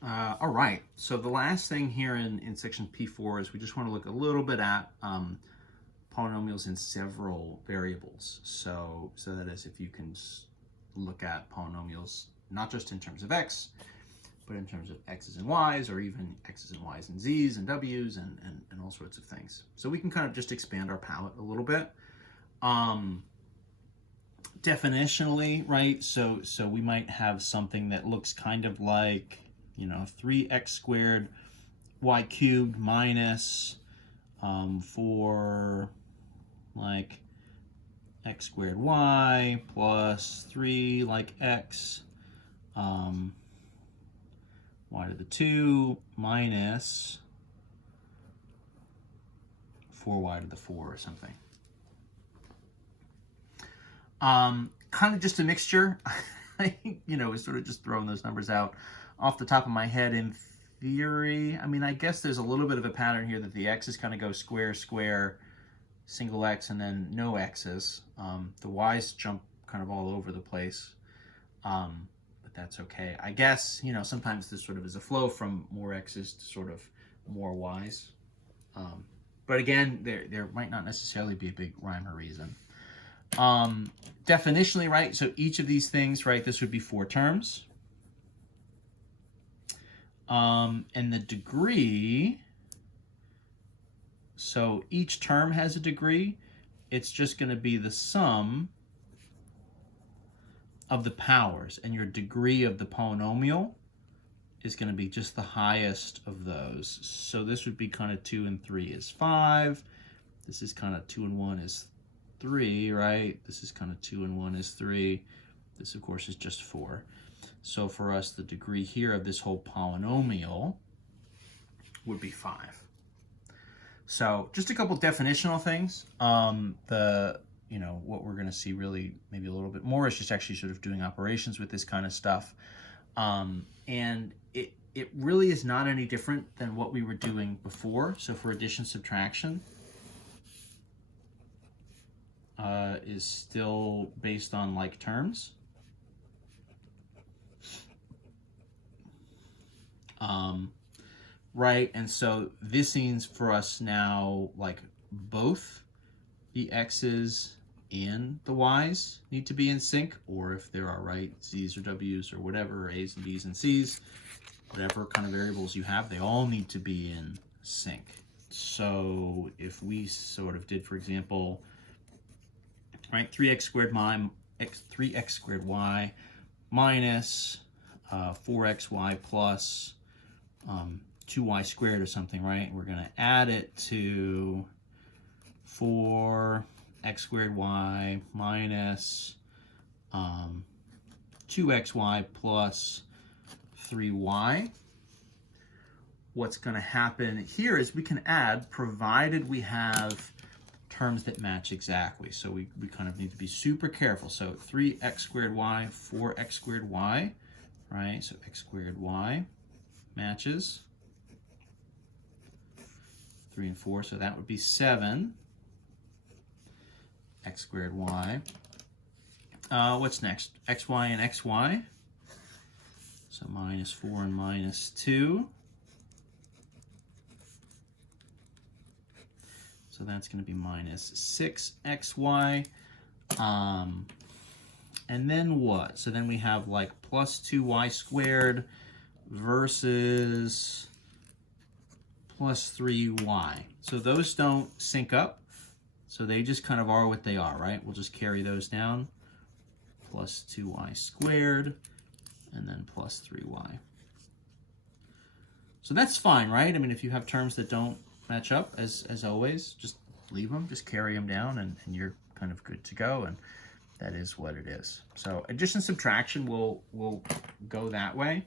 All right, so the last thing here in section P4 is we just want to look a little bit at polynomials in several variables. So that is, if you can look at polynomials not just in terms of x, but in terms of x's and y's, or even x's and y's and z's and w's and all sorts of things. So we can kind of just expand our palette a little bit. Definitionally, right? So we might have something that looks kind of like, 3x squared y cubed minus 4 like x squared y plus 3 like x y to the 2 minus 4y to the 4 or something. Kind of just a mixture. Is sort of just throwing those numbers out off the top of my head. In theory, I mean, I guess there's a little bit of a pattern here that the x's kind of go square, square, single x, and then no x's. The y's jump kind of all over the place, but that's okay. I guess, sometimes this sort of is a flow from more x's to sort of more y's. But again, there might not necessarily be a big rhyme or reason. Definitionally, right, so each of these things, right, this would be 4 terms. And the degree, so each term has a degree. It's just going to be the sum of the powers, and your degree of the polynomial is going to be just the highest of those. So this would be kind of 2 and 3 is 5. This is kind of 2 and 1 is 3, right? This is kind of 2 and 1 is 3. This, of course, is just 4. So for us, the degree here of this whole polynomial would be 5. So just a couple definitional things. What we're going to see really maybe a little bit more is just actually sort of doing operations with this kind of stuff. And it really is not any different than what we were doing before. So for addition, subtraction, is still based on like terms. Right, and so this means for us now, like, both the x's and the y's need to be in sync, or if there are, right, z's or w's or whatever, or a's and b's and c's, whatever kind of variables you have, they all need to be in sync. So if we sort of did, for example, right, 3x squared y minus 4xy plus 2y squared or something, right? We're going to add it to 4x squared y minus 2xy plus 3y. What's going to happen here is we can add, provided we have terms that match exactly. So we kind of need to be super careful. So 3x squared y, 4x squared y, right? So x squared y matches 3 and 4, so that would be 7 x squared y. What's next? xy and xy. So minus 4 and minus 2. So that's going to be minus 6xy. And then what? So then we have like plus 2y squared versus plus 3y. So those don't sync up. So they just kind of are what they are, right? We'll just carry those down. Plus 2y squared and then plus 3y. So that's fine, right? I mean, if you have terms that don't match up, as always, just leave them, just carry them down, and you're kind of good to go, and that is what it is. So addition, subtraction will go that way.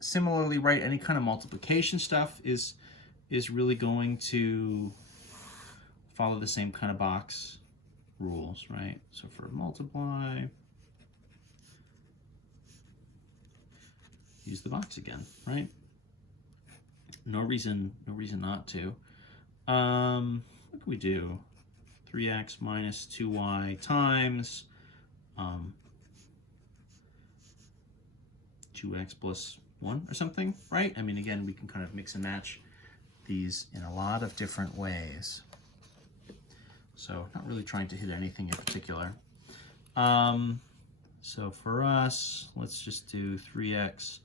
Similarly, right, any kind of multiplication stuff is really going to follow the same kind of box rules, right? So for multiply, use the box again, right? No reason not to. What can we do? 3x minus 2y times 2x plus 1 or something, right? I mean, again, we can kind of mix and match these in a lot of different ways. So not really trying to hit anything in particular. So for us, let's just do 3x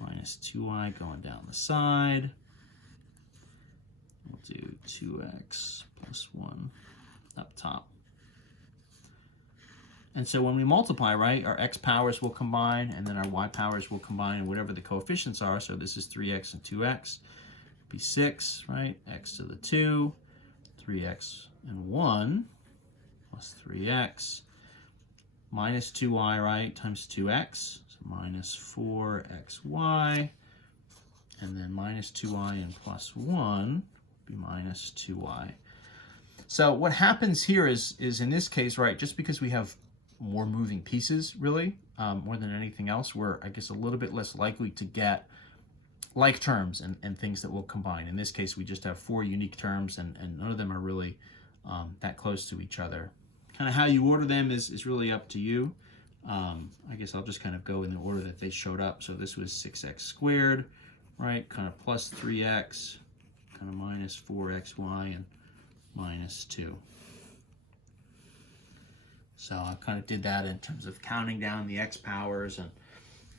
minus 2y going down the side. We'll do 2x plus 1 up top. And so when we multiply, right, our x powers will combine, and then our y powers will combine, and whatever the coefficients are. So this is 3x and 2x. Be 6, right? X to the 2, 3x and 1 plus 3x minus 2y, right, times 2x. So minus 4xy, and then minus 2y and plus 1 be minus 2y. So what happens here is in this case, right, just because we have more moving pieces, really, more than anything else, we're, I guess, a little bit less likely to get like terms and things that will combine. In this case, we just have 4 unique terms, and none of them are really that close to each other. Kind of how you order them is really up to you. I guess I'll just kind of go in the order that they showed up. So this was 6x squared, right, kind of plus 3x, kind of minus 4xy, and minus 2. So I kind of did that in terms of counting down the x powers and,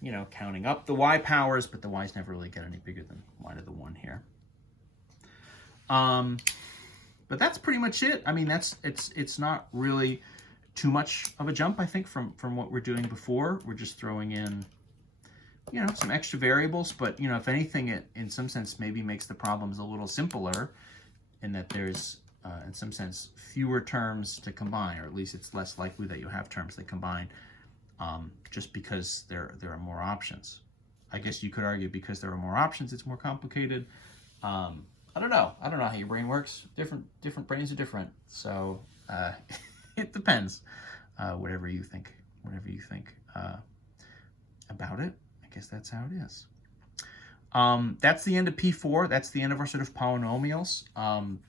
you know, counting up the y powers, but the y's never really get any bigger than y to the 1 here. But that's pretty much it. I mean, it's not really too much of a jump, I think, from what we're doing before. We're just throwing in, you know, some extra variables, but, you know, if anything, it in some sense maybe makes the problems a little simpler in that there's in some sense fewer terms to combine, or at least it's less likely that you have terms that combine just because there are more options. I guess you could argue because there are more options, it's more complicated. I don't know how your brain works. Different brains are different, so it depends. Whatever you think about it, I guess that's how it is. That's the end of P4. That's the end of our sort of polynomials.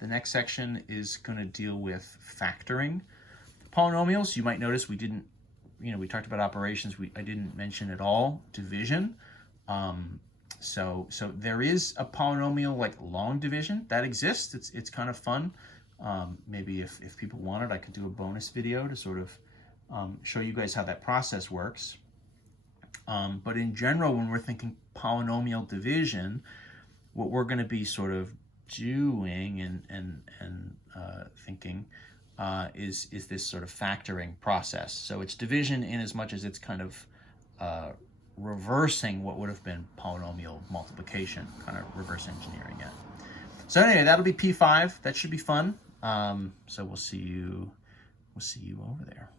The next section is going to deal with factoring polynomials. You might notice we didn't, you know, we talked about operations. I didn't mention at all division. So there is a polynomial like long division that exists. It's kind of fun. Maybe if people want it, I could do a bonus video to sort of show you guys how that process works. But in general, when we're thinking polynomial division, what we're going to be sort of doing and thinking is this sort of factoring process. So it's division in as much as it's kind of reversing what would have been polynomial multiplication, kind of reverse engineering it. So anyway, that'll be P5. That should be fun. So we'll see you over there.